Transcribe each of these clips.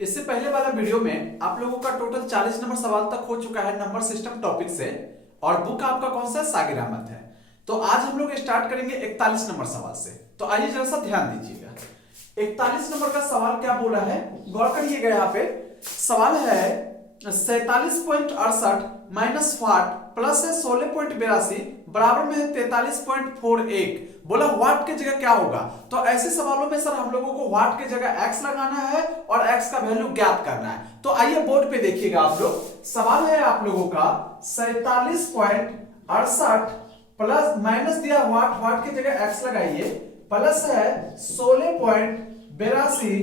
इससे पहले वाला वीडियो में आप लोगों का टोटल 40 नंबर सवाल तक हो चुका है नंबर सिस्टम टॉपिक से। और बुक आपका कौन सा है? सागिर अहमद है। तो आज हम लोग स्टार्ट करेंगे 41 नंबर सवाल से। तो आइए जरा सा ध्यान दीजिएगा। 41 नंबर का सवाल क्या बोला है, गौर करिएगा। यहाँ पे सवाल है 47.68 माइनस वाट प्लस है 16.82 बराबर में है 43.41। बोला वाट की जगह क्या होगा। तो ऐसे सवालों में सर हम लोगों को वाट की जगह एक्स लगाना है और एक्स का वैल्यू ज्ञात करना है। तो आइए बोर्ड पे देखिएगा आप लोग। सवाल है आप लोगों का 47.68 प्लस माइनस दिया वाट की जगह एक्स लगाइए, प्लस है 16.82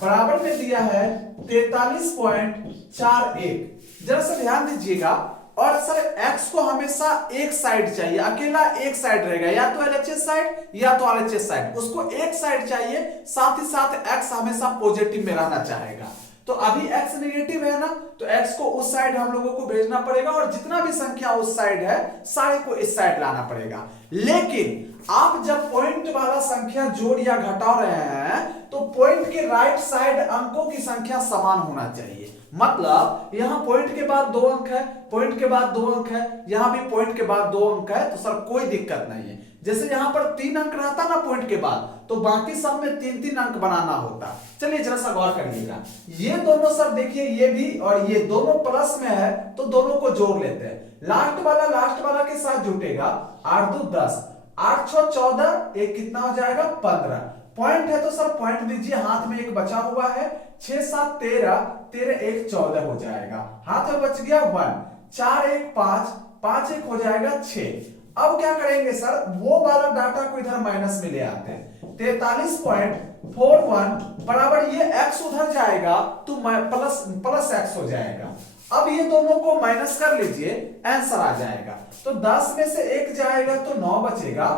बराबर में दिया है 43.41। जरा सा ध्यान दीजिएगा। और सर x को हमेशा एक साइड चाहिए, अकेला एक साइड रहेगा, या तो LHS साइड या तो RHS साइड, उसको एक साइड चाहिए। साथ ही साथ x हमेशा पॉजिटिव में रहना चाहेगा। तो अभी x नेगेटिव है ना, तो x को उस साइड हम लोगों को भेजना पड़ेगा और जितना भी संख्या उस साइड है सारे को इस साइड लाना पड़ेगा। लेकिन आप जब पॉइंट वाला संख्या जोड़ या घटा रहे हैं तो पॉइंट के राइट साइड अंकों की संख्या समान होना चाहिए। मतलब यहां पॉइंट के बाद 2 अंक है, पॉइंट के बाद 2 अंक है, यहां भी पॉइंट के बाद 2 अंक है, तो सर कोई दिक्कत नहीं है। जैसे यहां पर 3 अंक रहता ना पॉइंट के बाद, तो बाकी सब में 3-3 अंक बनाना होता। चलिए जरा सा गौर करिएगा। ये दोनों सर देखिए, ये भी और ये दोनों प्लस में है, तो दोनों को जोड़ लेते हैं। लास्ट वाला के साथ जुटेगा 8 2 10, 8 6 14, एक कितना हो जाएगा 15। पॉइंट है तो सर पॉइंट दीजिए, हाथ में एक बचा हुआ है, 6 7 13, 13 1 14 हो जाएगा। हाथ में बच गया 1, 4 1 5, 5 1 हो जाएगा 6। अब क्या करेंगे सर, वो वाला डाटा को इधर माइनस में ले आते हैं। 43.41 बराबर ये x उधर जाएगा तो प्लस x हो जाएगा। अब ये दोनों को माइनस कर लीजिए, आंसर आ जाएगा। तो 10 में से 1 जाएगा तो 9 बचेगा,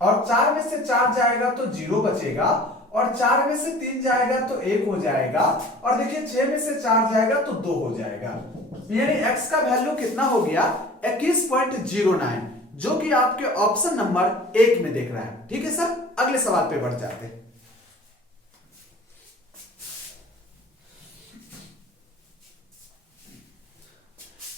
और 4 में से 4 जाएगा तो 0 बचेगा, और 4 में से 3 जाएगा तो 1 हो जाएगा, और देखिए 6 में से 4 जाएगा तो 2 हो जाएगा। यानी x का वैल्यू कितना हो गया 21.09, जो कि आपके ऑप्शन नंबर 1 में देख रहा है। ठीक है सर, अगले सवाल पे बढ़ जाते हैं।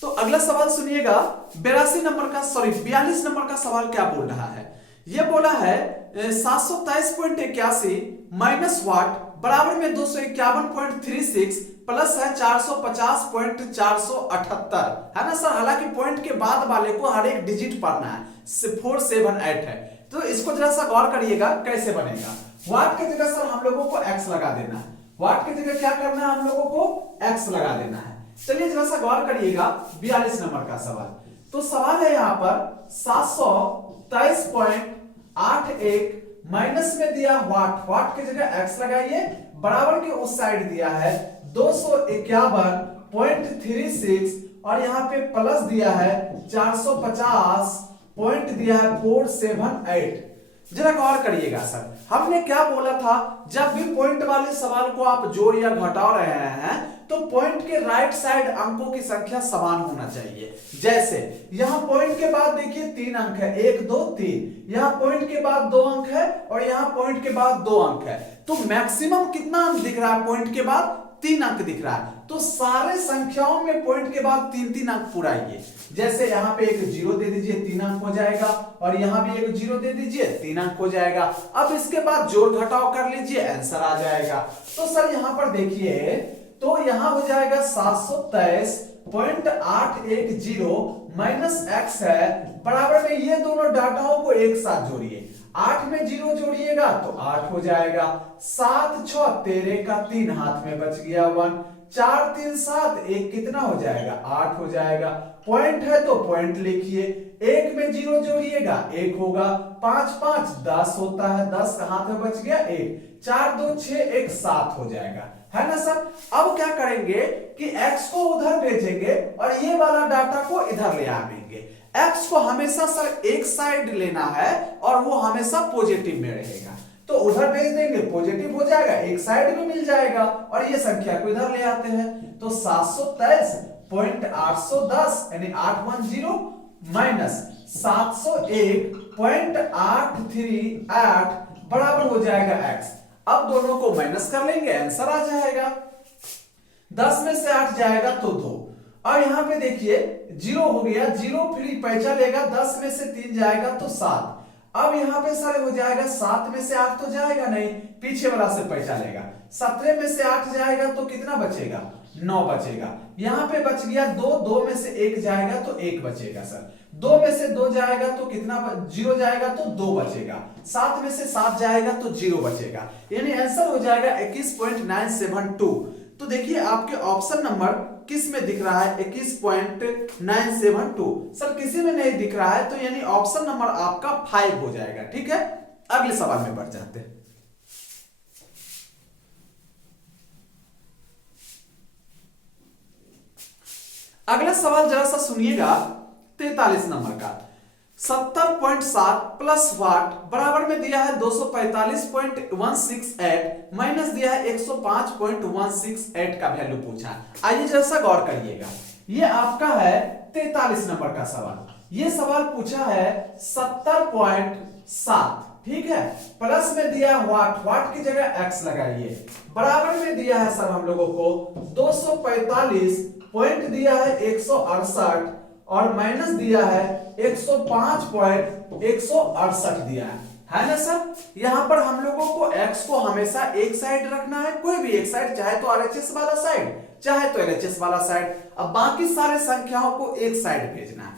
तो अगला सवाल सुनिएगा। 42 नंबर का 42 नंबर का सवाल क्या बोल रहा है। यह बोला है 727.81 माइनस वाट बराबर में 251.36 प्लस है 450.478 है ना सर। हालांकि पॉइंट के बाद वाले को हर एक डिजिट पढ़ना है, 4 7 8 है। तो इसको जरा सा गौर करिएगा कैसे बनेगा। वाट की जगह सर हम लोगों को x लगा देना है। वाट की जगह क्या करना है, हम लोगों को x लगा देना है। चलिए जरा सा गौर करिएगा 42 नंबर का सवाल। तो सवाल है यहां पर 723.81 माइनस में दिया वाट की जगह x लगाइए, बराबर के उस साइड दिया है 251.36, और यहां पे प्लस दिया है 450 पॉइंट दिया है 478। जरा गौर करिएगा सर, हमने क्या बोला था, जब भी पॉइंट वाले सवाल को आप जोड़ या घटा रहे हैं तो पॉइंट के राइट साइड अंकों की संख्या समान होना चाहिए। जैसे यहां पॉइंट के बाद देखिए 3 अंक है, 1 2 3, यहां पॉइंट के बाद 2 अंक है, और यहां पॉइंट के बाद 2 अंक है। तो मैक्सिमम कितना अंक दिख रहा है, पॉइंट के बाद 3 अंक दिख रहा है। तो सारे संख्याओं में पॉइंट के बाद 3-3 अंक पुराइए। जैसे यहां पे एक 0 दे दीजिए, 3 अंक हो जाएगा, और यहां भी एक 0 दे दीजिए, 3 अंक हो जाएगा। अब इसके बाद जोड़ घटाव कर लीजिए, आंसर आ जाएगा। तो सर यहां पर देखिए, तो यहां हो जाएगा 723.810 माइनस x है, बराबर में ये दोनों डाटाओं को एक साथ जोड़िए। 8 में 0 जोड़िएगा तो 8 हो जाएगा, 7 6 13 का 3 हाथ में बच गया 1, 4 3 7, 1 कितना हो जाएगा 8 हो जाएगा। पॉइंट है तो पॉइंट लिखिए, 1 में 0 जोड़िएगा 1 होगा, 5 5 10 होता है, 10 का हाथ में बच गया 1, 4 2 6 1 7 हो जाएगा, है ना सर। अब क्या करेंगे कि x को उधर भेजेंगे और ये वाला डाटा को इधर ले आएंगे। x को हमेशा सर एक साइड लेना है और वो हमेशा पॉजिटिव में रहेगा। तो उधर भेज देंगे, पॉजिटिव हो जाएगा, एक साइड में मिल जाएगा, और ये संख्या को इधर ले आते हैं। तो 723.810 यानी 810 माइनस 701.838 बराबर हो जाएगा x। अब दोनों को माइनस कर लेंगे, आंसर आ जाएगा। 10 में से 8 जाएगा तो 2। और यहां पे देखिए 0 हो गया, 0 फिर पैसा लेगा, 10 में से 3 जाएगा तो 7। अब यहां पे सर हो जाएगा 7 में से 8 तो जाएगा नहीं, पीछे वाला से पैसा लेगा। 17 में से 8 जाएगा तो कितना बचेगा, 9 बचेगा। यहां पे बच गया 2, 2 में से 1 जाएगा तो 1 बचेगा सर। 2 में से 2 जाएगा तो कितना 0 जाएगा तो 2 बचेगा। 7 में से 7 जाएगा तो 0 बचेगा। यानी आंसर हो जाएगा 21.972। तो देखिए आपके ऑप्शन नंबर किस में दिख रहा है, 21.972। सर किसी में नहीं दिख रहा है, तो यानी ऑप्शन नंबर आपका 5 हो जाएगा। ठीक है, अगले सवाल में बढ़ जाते हैं। अगला सवाल जरा सा सुनिएगा, 43 नंबर का। 70.7 प्लस वाट बराबर में दिया है 245.168 माइनस दिया है 105.168 का वैल्यू पूछा। आइए जरा सा गौर करिएगा, ये आपका है 43 नंबर का सवाल। ये सवाल पूछा है 70.7, ठीक है, प्लस में दिया वाट, वाट की जगह एक्स लगाइए, बराबर में दिया है सर हम लोगों को 245 पॉइंट दिया है 168 और माइनस दिया है 105.168 दिया है ना सर। यहां पर हम लोगों को x को हमेशा एक साइड रखना है, कोई भी एक साइड, चाहे तो RHS वाला साइड चाहे तो LHS वाला साइड। अब बाकी सारे संख्याओं को एक साइड भेजना है।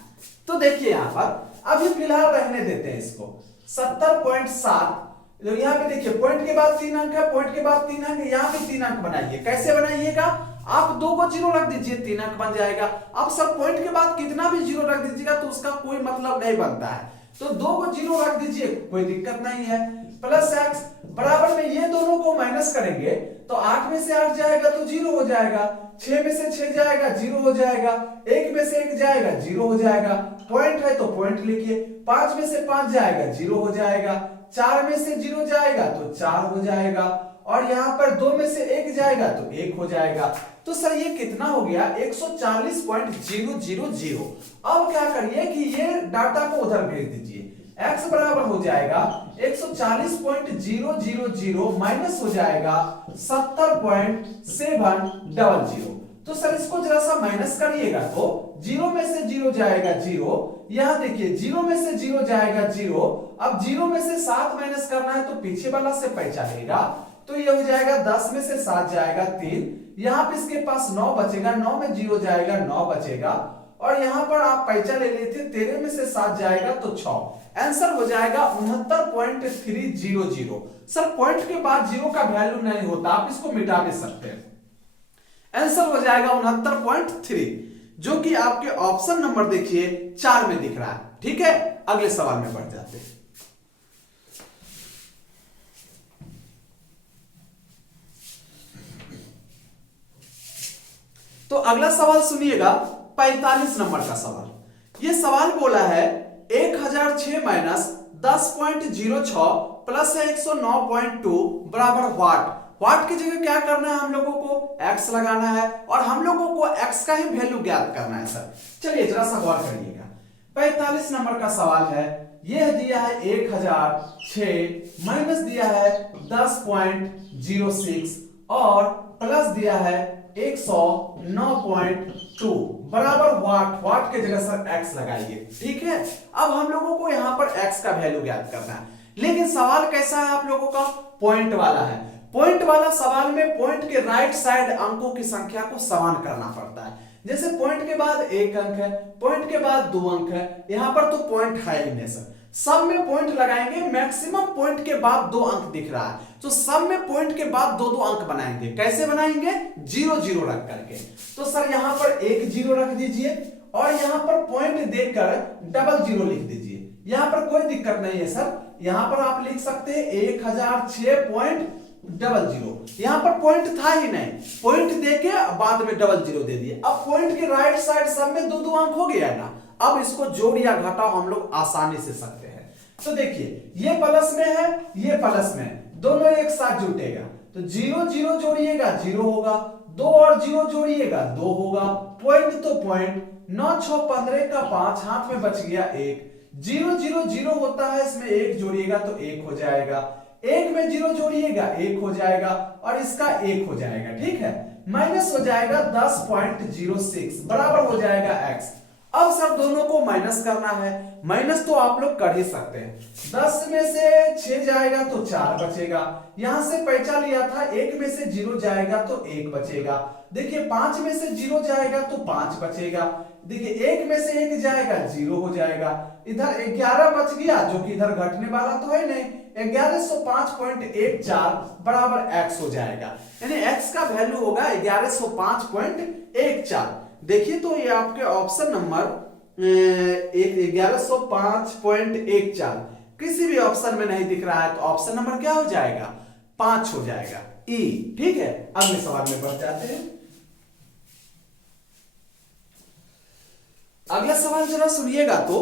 तो देखिए यहां पर अभी फिलहाल रहने देते हैं इसको 70.7। यहां पे देखिए पॉइंट के बाद 3 अंक है, पॉइंट के बाद 3 अंक, यहां भी 3 अंक बनाइए। कैसे बनाइएगा, आप 2 को 0 रख दीजिए, 3 अंक बन जाएगा। अब सर पॉइंट के बाद कितना भी 0 रख दीजिएगा तो उसका कोई मतलब नहीं बनता है, तो 2 को 0 रख दीजिए, कोई दिक्कत नहीं है। प्लस x बराबर में ये दोनों को माइनस करेंगे तो 8 में से 8 जाएगा तो 0 हो जाएगा, 6 में से 6 जाएगा 0 हो जाएगा, 1 में से 1 जाएगा 0 हो जाएगा। पॉइंट है तो पॉइंट लिखिए, 5 में से 5 जाएगा 0 हो जाएगा, 4 में से 0 जाएगा तो 4 हो जाएगा, और यहां पर 2 में से 1 जाएगा तो 1 हो जाएगा। तो सर ये कितना हो गया, 140.000। अब क्या करिए कि ये डाटा को उधर भेज दीजिए, x बराबर हो जाएगा 140.000 माइनस हो जाएगा 70.700। तो सर इसको जरा सा माइनस करिएगा तो 0 में से 0 जाएगा 0, यहां देखिए 0 में से 0 जाएगा 0। अब 0 में से 7 माइनस करना है तो पीछे वाला से पैसा लेगा, तो ये हो जाएगा 10 में से 7 जाएगा 3, यहां पे इसके पास 9 बचेगा, 9 में 0 जाएगा 9 बचेगा, और यहां पर आप पैसा ले लिए थे, 13 में से 7 जाएगा तो 6। आंसर हो जाएगा 69.300। सर पॉइंट के बाद 0 का वैल्यू नहीं होता, आप इसको मिटा भी सकते हैं। आंसर हो जाएगा 69.3, जो कि आपके ऑप्शन नंबर देखिए 4 में दिख रहा है। ठीक है, अगले सवाल में बढ़ जाते हैं। तो अगला सवाल सुनिएगा, 45 नंबर का सवाल। यह सवाल बोला है 1006 माइनस 10.06 प्लस है 109.2 बराबर वाट। वाट की जगह क्या करना है, हम लोगों को x लगाना है, और हम लोगों को x का ही वैल्यू ज्ञात करना है सर। चलिए जरा सा गौर करिएगा, 45 नंबर का सवाल है। यह दिया है 1006 माइनस दिया है 10.06 और प्लस दिया है 109.2 बराबर वाट। वाट के जगह सर x लगाइए, ठीक है। अब हम लोगों को यहां पर x का वैल्यू ज्ञात करना है, लेकिन सवाल कैसा है आप लोगों का, पॉइंट वाला है। पॉइंट वाला सवाल में पॉइंट के राइट साइड अंकों की संख्या को समान करना पड़ता है। जैसे पॉइंट के बाद 1 अंक है, पॉइंट के बाद 2 अंक है, यहां पर तो पॉइंट है ही नहीं सर। सब में पॉइंट लगाएंगे, मैक्सिमम पॉइंट के बाद 2 अंक दिख रहा है, तो सब में पॉइंट के बाद 2-2 अंक बनाएंगे। कैसे बनाएंगे, 0-0 रख करके। तो सर यहां पर 1 0 रख दीजिए, और यहां पर पॉइंट देकर डबल 0 लिख दीजिए। यहां पर कोई दिक्कत नहीं है सर, यहां पर आप लिख सकते हैं 1006.00। यहां पर पॉइंट था ही नहीं, पॉइंट देके बाद में डबल 0 दे दिए। अब पॉइंट के राइट साइड सब में 2-2 अंक हो गया ना, अब इसको जोड़ या घटाओ हम लोग आसानी से सकते हैं। तो देखिए ये प्लस में है, ये प्लस में, दोनों एक साथ जुटेगा, तो 0-0 जोड़िएगा 0 होगा, 2 और 0 जोड़िएगा 2 होगा, पॉइंट तो पॉइंट, 9-6-15 का 5 हाथ में बच गया 1, 0-0-0 होता है, इसमें 1 जोड़िएगा तो 1 हो जाएगा, एक में जीरो जोड़िएगा एक हो जाएगा और इसका एक हो जाएगा, ठीक है। माइनस हो जाएगा 10.06 बराबर हो जाएगा x। अब सर दोनों को माइनस करना है, माइनस तो आप लोग कर ही सकते हैं। 10 में से 6 जाएगा तो 4 बचेगा, यहां से पैंचा लिया था, 1 में से 0 जाएगा तो 1 बचेगा। देखिए 5 में से 0 जाएगा तो 5 बचेगा। देखिए 1 में से 1 जाएगा 0 हो जाएगा। इधर 11 बच गया जो कि इधर घटने वाला तो है नहीं, 1105.14 बराबर x हो जाएगा, यानी x का वैल्यू होगा 1105.14। देखिए तो ये आपके ऑप्शन नंबर 1105.14 किसी भी ऑप्शन में नहीं दिख रहा है, तो ऑप्शन नंबर क्या हो जाएगा 5 हो जाएगा, ई, ठीक है। अगले सवाल में बढ़ जाते हैं। अगला सवाल जरा सुनिएगा, तो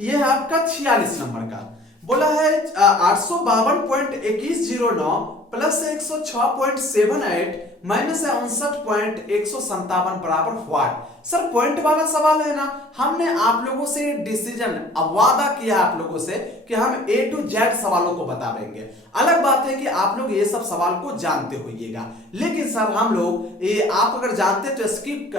यह है आपका 46 नंबर का। बोला है 852.2109 प्लस 106.78 माइनस 59.157 बराबर व्हाट। सर पॉइंट वाला सवाल है ना, हमने आप लोगों से डिसीजन अब वादा किया आप लोगों से कि हम A to Z सवालों को बता देंगे। अलग बात है कि आप लोग ये सब सवाल को जानते होइएगा, लेकिन सर हम लोग ये आप अगर जानते तो स्किप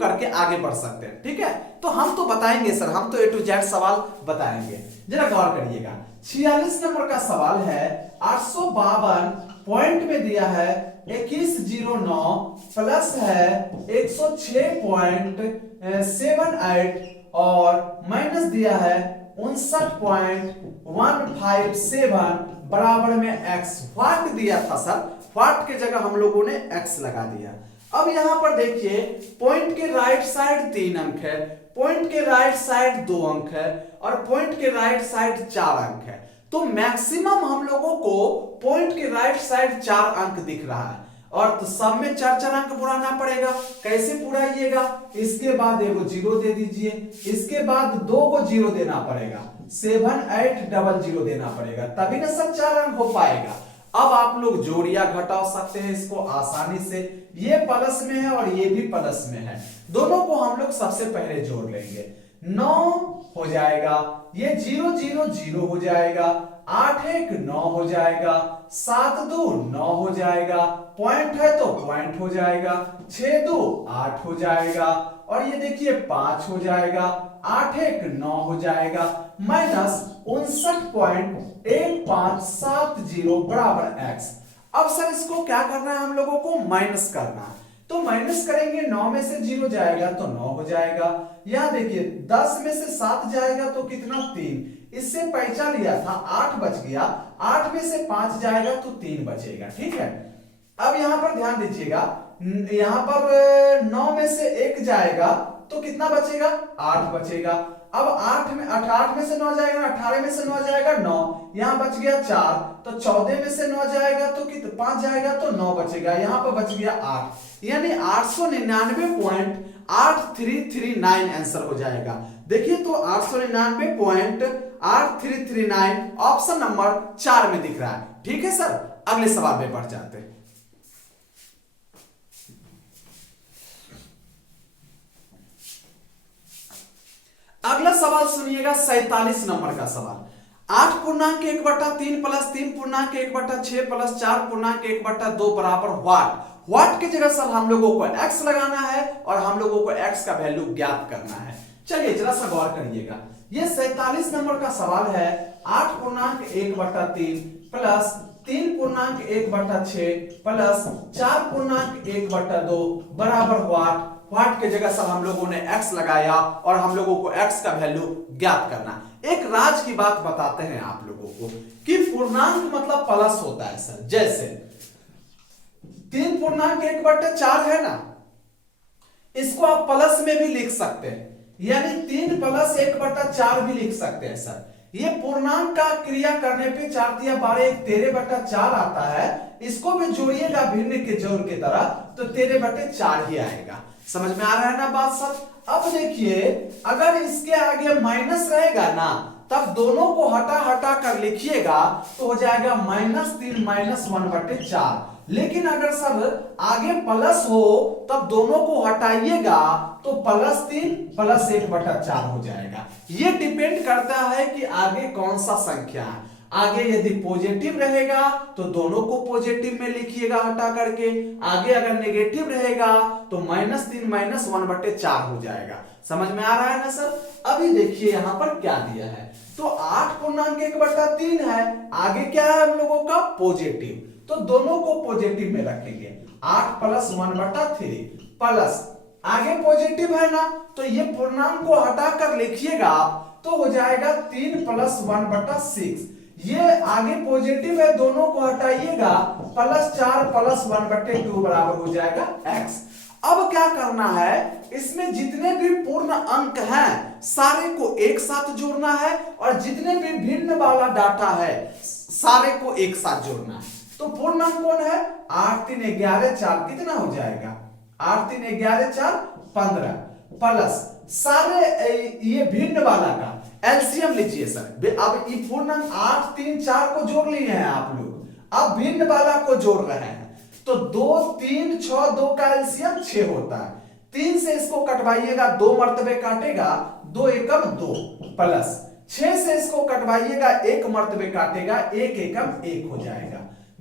करके आगे बढ़ सकते हैं, ठीक है। तो हम तो बताएंगे सर, हम तो A to Z सवाल बताएंगे, जरा गौर करिएगा। 46 नंबर का सवाल है, 852 पॉइंट में दिया है 2109 प्लस है 106.78 और माइनस दिया है 59.157 बराबर में x। व्हाट दिया था सर, व्हाट के जगह हम लोगों ने x लगा दिया। अब यहां पर देखिए पॉइंट के राइट साइड 3 अंक है, पॉइंट के राइट साइड 2 अंक है और पॉइंट के राइट साइड 4 अंक है। तो मैक्सिमम हम लोगों को पॉइंट के राइट साइड 4 अंक दिख रहा है, और तो सब में 4 अंक पुराना पड़ेगा। कैसे पुराइएगा, इसके बाद एगो 0 दे दीजिए, इसके बाद 2 को 0 देना पड़ेगा, 7800 देना पड़ेगा, तभी ना सब 4 अंक हो पाएगा। अब आप लोग जोड़िया घटा सकते हैं इसको आसानी से, ये प्लस में है और ये भी प्लस में है, दोनों को हम लोग सबसे पहले जोड़ लेंगे। 9 हो जाएगा, ये 0 0 0 हो जाएगा, 8 1 9 हो जाएगा, 7 2 9 हो जाएगा, पॉइंट है तो पॉइंट हो जाएगा, 6 2 8 हो जाएगा और ये देखिए 5 हो जाएगा, 8 1 9 हो जाएगा, माइनस 59.1570 बराबर x। अब सर इसको क्या करना है, हम लोगों को माइनस करना है, तो माइनस करेंगे, 9 में से 0 जाएगा तो 9 हो जाएगा। यहां देखिए 10 में से 7 जाएगा तो कितना 3, इससे पैंचा लिया था 8 बच गया, 8 में से 5 जाएगा तो 3 बचेगा, ठीक है। अब यहां पर ध्यान दीजिएगा, यहां पर 9 में से 1 जाएगा तो कितना बचेगा 8 बचेगा। अब 8 में से 9 जाएगा, 18 में से 9 जाएगा 9, यहां बच गया 4, तो 14 में से 9 जाएगा तो कितना 5 जाएगा तो 9 बचेगा, यहां पर बच गया 8, यानी 899.8339 आंसर हो जाएगा। देखिए तो 899.8339 ऑप्शन नंबर 4 में दिख रहा है, ठीक है सर। अगले सवाल में बढ़ जाते हैं। अगला सवाल सुनिएगा, 47 नंबर का सवाल। 8.1/3 प्लस 3.1/6 प्लस 4.1/2 बराबर व्हाट। व्हाट की जगह सर हम लोगों को x लगाना है और हम लोगों को x का वैल्यू ज्ञात करना है। चलिए जरा सा गौर करिएगा, ये 47 नंबर का सवाल है। 8.1/3 प्लस 3.1/6 प्लस 4.1/2 बराबर व्हाट। व्हाट के जगह सब हम लोगों ने x लगाया और हम लोगों को x का वैल्यू ज्ञात करना। एक राज की बात बताते हैं आप लोगों को कि पूर्णांक मतलब प्लस होता है सर। जैसे 3.1/4 है ना, इसको आप प्लस में भी लिख सकते हैं, यानी 3 + 1/4 भी लिख सकते हैं सर। ये पूर्णांक का क्रिया करने पे 4 × 12 13/4 आता है, इसको भी जोड़िएगा भिन्न के जोड़ की तरह तो 13/4 ही आएगा। समझ में आ रहा है ना बात सर। अब देखिए अगर इसके आगे माइनस रहेगा ना, तब दोनों को हटा हटा कर लिखिएगा तो हो जाएगा -3 -1/4। लेकिन अगर सर आगे प्लस हो तब दोनों को हटाइएगा तो +3 + 1/4 हो जाएगा। ये डिपेंड करता है कि आगे कौन सा संख्या है। आगे यदि पॉजिटिव रहेगा तो दोनों को पॉजिटिव में लिखिएगा हटा करके, आगे अगर नेगेटिव रहेगा तो -3 - 1/4 हो जाएगा। समझ में आ रहा है ना सर? अभी देखिए यहां पर क्या दिया है, तो 8.1/3 है, आगे क्या है हम लोगों का पॉजिटिव, तो दोनों को पॉजिटिव में रखेंगे। 8 + 1/3 प्लस आगे पॉजिटिव है ना, तो ये पूर्णांक को हटाकर लिखिएगा आप, तो हो जाएगा 3 + 1/6। ये आगे पॉजिटिव है, दोनों को हटाइएगा, +4 + 1/2 बराबर हो जाएगा x। अब क्या करना है, इसमें जितने भी पूर्ण अंक हैं सारे को एक साथ जोड़ना है, और जितने भी भिन्न वाला डाटा है सारे को एक साथ जोड़ना है। तो पूर्ण अंक कौन है? 8 3 11 4 कितना हो जाएगा? 8 3 11 4 15 प्लस सारे ये भिन्न वाला का एलसीएम लीजिए सर। अब ये पूर्णांक 8 3 4 को जोड़ लिए हैं आप लोग, अब भिन्न वाला को जोड़ रहे हैं, तो 2 3 6 2 का एलसीएम 6 होता है। 3 से इसको कटवाइएगा, 2 मर्तबे काटेगा, 2 एकम 2 प्लस 6 से इसको कटवाइएगा, 1 मर्तबे काटेगा, 1 एकम 1 हो जाएगा।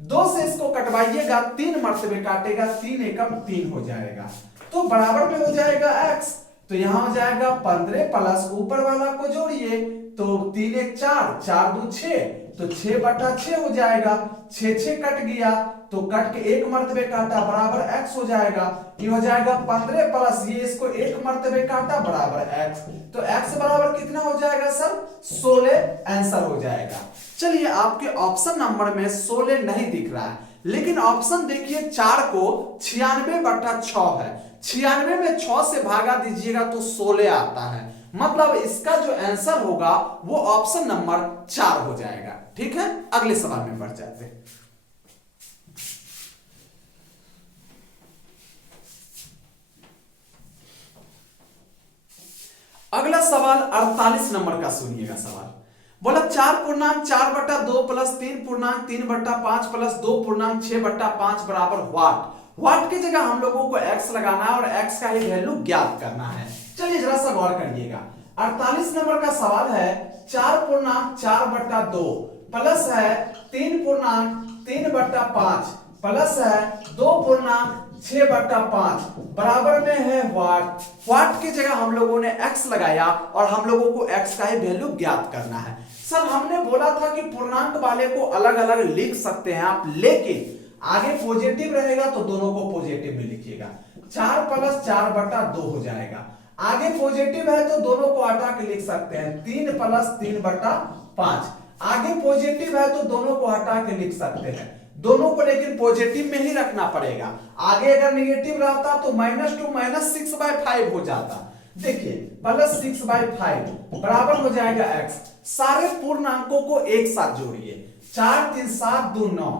2 से इसको कटवाइएगा, 3 मर्तबे काटेगा, 3 एकम 3 हो जाएगा, तो बराबर में हो जाएगा x। तो यहां हो जाएगा 15 प्लस ऊपर वाला को जोड़िए, तो 3 1 4 4 2 6, तो 6/6 हो जाएगा। 6 6 कट गया, तो कट के 1 मर्तबे काटा, बराबर x हो जाएगा। ये हो जाएगा 15 प्लस ये इसको 1 मर्तबे काटा, बराबर x। तो x बराबर कितना हो जाएगा सर? 16 आंसर हो जाएगा। चलिए आपके ऑप्शन नंबर में 16 नहीं दिख रहा है, लेकिन ऑप्शन देखिए 4 को 96/6 है, 96 में 6 से भागा दीजिएगा तो 16 आता है, मतलब इसका जो आंसर होगा वो ऑप्शन नंबर 4 हो जाएगा। ठीक है, अगले सवाल में बढ़ जाते हैं। अगला सवाल 48 नंबर का सुनिएगा सवाल। बोला 4.4/2 प्लस 3.3/5 प्लस 2.6/5 बराबर व्हाट। व्हाट की जगह हम लोगों को x लगाना है और x का ही वैल्यू ज्ञात करना है। चलिए जरा सा गौर करिएगा। 48 नंबर का सवाल है 4.4/2 प्लस है 3.3/5 प्लस है 2.6/5 बराबर में है व्हाट। व्हाट की जगह हम लोगों ने x लगाया और हम लोगों को x का ही वैल्यू ज्ञात करना है। सर हमने बोला था कि पूर्णांक वाले को अलग अलग लिख सकते हैं आप, लेकिन आगे पॉजिटिव रहेगा तो दोनों को पॉजिटिव में लिखिएगा। 4 + 4/2 हो जाएगा, आगे पॉजिटिव है तो दोनों को हटा के लिख सकते हैं। 3 + 3/5 आगे पॉजिटिव है तो दोनों को हटा के लिख सकते हैं, दोनों को लेकिन पॉजिटिव में ही रखना पड़ेगा। आगे अगर नेगेटिव रहता तो -2 - 6/5 हो जाता। देखिए +6/5 बराबर हो जाएगा x। सारे पूर्णांकों को एक साथ जोड़िए, 4 3 7 2 9,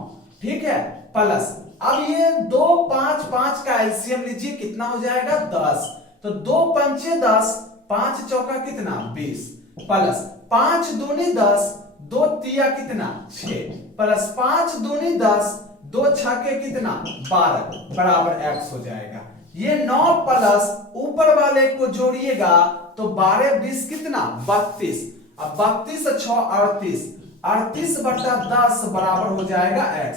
ठीक है, प्लस अब ये 2 5 5 का एलसीएम लीजिए, कितना हो जाएगा 10, तो 2 पंचे 10, 5 चौका कितना 20, प्लस 5 दूनी 10, 2 तिया कितना 6, प्लस 5 दूनी 10, 2 छके कितना 12 बराबर x हो जाएगा। ये 9 प्लस ऊपर वाले को जोड़िएगा तो 12 20 कितना 32, अब 32 6 38, 38/10 बराबर हो जाएगा x।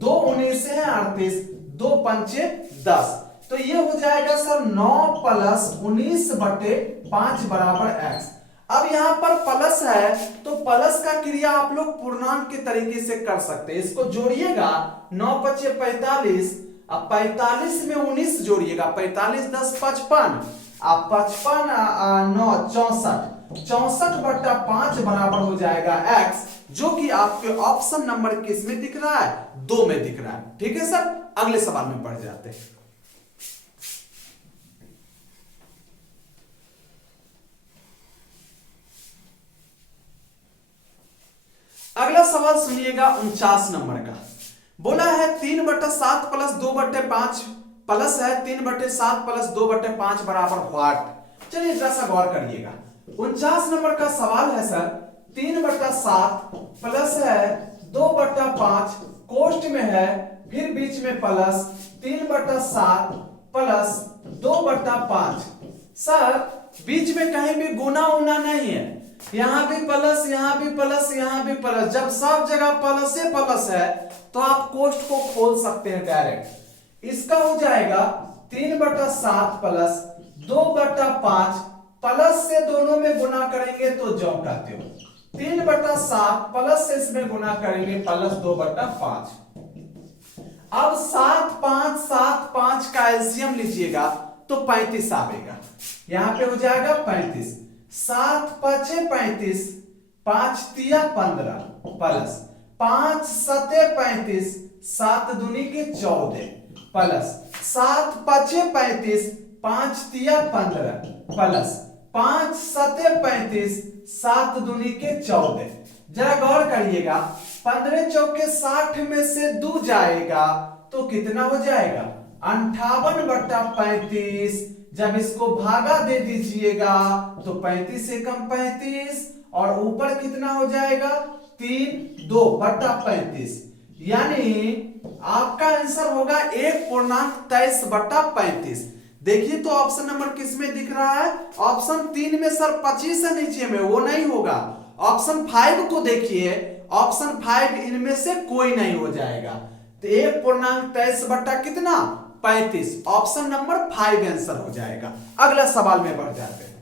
2 19 है 38, 2 पंचे 10, तो ये हो जाएगा सर 9 + 19/5 बराबर x। अब यहां पर प्लस है तो प्लस का क्रिया आप लोग पूर्णांक के तरीके से कर सकते हैं। इसको जोड़िएगा, 9 × 5 = 45, अब 45 में 19 जोड़िएगा, 45 10 55, अब 55 9 64, 64/5 बराबर हो जाएगा x, जो कि आपके ऑप्शन नंबर किस में दिख रहा है 2 में दिख रहा है। ठीक है सर, अगले सवाल में बढ़ जाते हैं। अगला सवाल सुनिएगा 49 नंबर का। बोला है 3/7 प्लस 2/5 प्लस है 3/7 प्लस 2/5 बराबर व्हाट। चलिए जरा सा गौर करिएगा। 49 नंबर का सवाल है सर 3/7 प्लस है 2/5 कोष्ठ में है, फिर बीच में प्लस 3/7 प्लस 2/5 सर बीच में कहीं भी गुना उना नहीं है, यहां भी प्लस, यहां भी प्लस, यहां भी प्लस। जब सब जगह प्लस से प्लस है तो आप कोष्ठ को खोल सकते हैं डायरेक्ट। इसका हो जाएगा 3/7 प्लस 2/5, प्लस से दोनों में गुना करेंगे तो जो कहते हो 3/7 प्लस से इसमें गुना करेंगे प्लस 2/5। अब 7 5 7 5 का एलसीएम लीजिएगा तो 35 आएगा। यहां पे हो जाएगा 35, 7 5 35, 5 तिया 15 प्लस 5 7 35, 7 दूनी के 14 प्लस 7 5 35, 5 तिया 15 प्लस 5 7 35, 7 दूनी के 14। जरा गौर करिएगा, 15 चौके 60 में से 2 जाएगा तो कितना हो जाएगा 58/35। जब इसको भागा दे दीजिएगा तो 35 से कम 35 और ऊपर कितना हो जाएगा 3 2/35, यानी आपका आंसर होगा 1.23/35। देखिए तो ऑप्शन नंबर किस में दिख रहा है, ऑप्शन 3 में सर 25 है नीचे में, वो नहीं होगा। ऑप्शन 5 को देखिए, ऑप्शन 5 इनमें से कोई नहीं हो जाएगा। तो 1.23 कितना 35, ऑप्शन नंबर 5 आंसर हो जाएगा। अगला सवाल में बढ़ जाते हैं।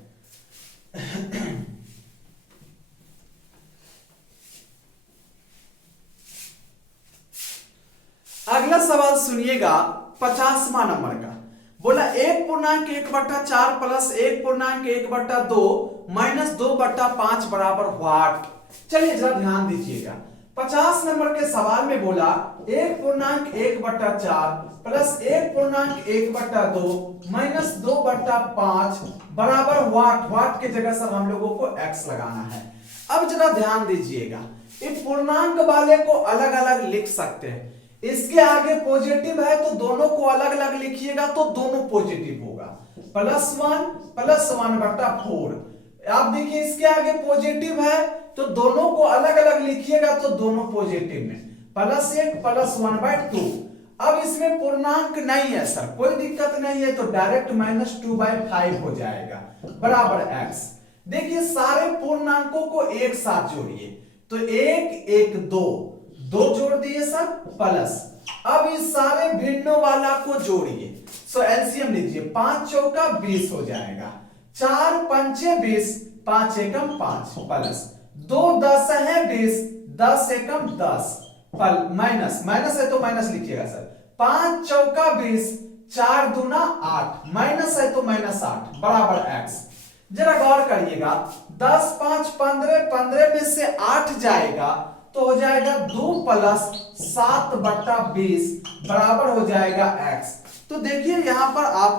अगला सवाल सुनिएगा 50वां नंबर का। बोला 1.1/4 प्लस 1.1/2 माइनस 2/5 बराबर व्हाट। चलिए जरा ध्यान दीजिएगा, 50 नंबर के सवाल में बोला 1.1/4 प्लस 1.1/2 माइनस 2/5 बराबर व्हाट। व्हाट के जगह सर हम लोगों को x लगाना है। अब जरा ध्यान दीजिएगा, इस पूर्णांक वाले को अलग अलग लिख सकते हैं। इसके आगे पॉजिटिव है तो दोनों को अलग अलग लिखिएगा तो दोनों पॉजिटिव होगा, +1 + 1/4। आप देखिए इसके आगे पॉजिटिव है तो दोनों को अलग अलग लिखिएगा तो दोनों पॉजिटिव में, +1 + 1/2। अब इसमें पूर्णांक नहीं है सर, कोई दिक्कत नहीं है, तो डायरेक्ट -2/5 हो जाएगा बराबर x। देखिए सारे पूर्णांकों को एक साथ जोड़िए तो 1 1 2 जोड़ दिए सर प्लस। अब इस सारे भिन्नों वाला को जोड़िए, सो एलसीएम लीजिए, 5 चौका 20 हो जाएगा, 4 पंचे 20, 5 एकम 5 प्लस 2 10 है 20, 10 एकम 10 माइनस, माइनस है तो माइनस लिखिएगा सर, 5 चौका 20, 4 दूना 8, माइनस है तो -8 बराबर x। जरा गौर करिएगा, 10 5 15, 15 में से 8 जाएगा तो हो जाएगा 2 + 7/20 बराबर हो जाएगा x। तो देखिए यहां पर आप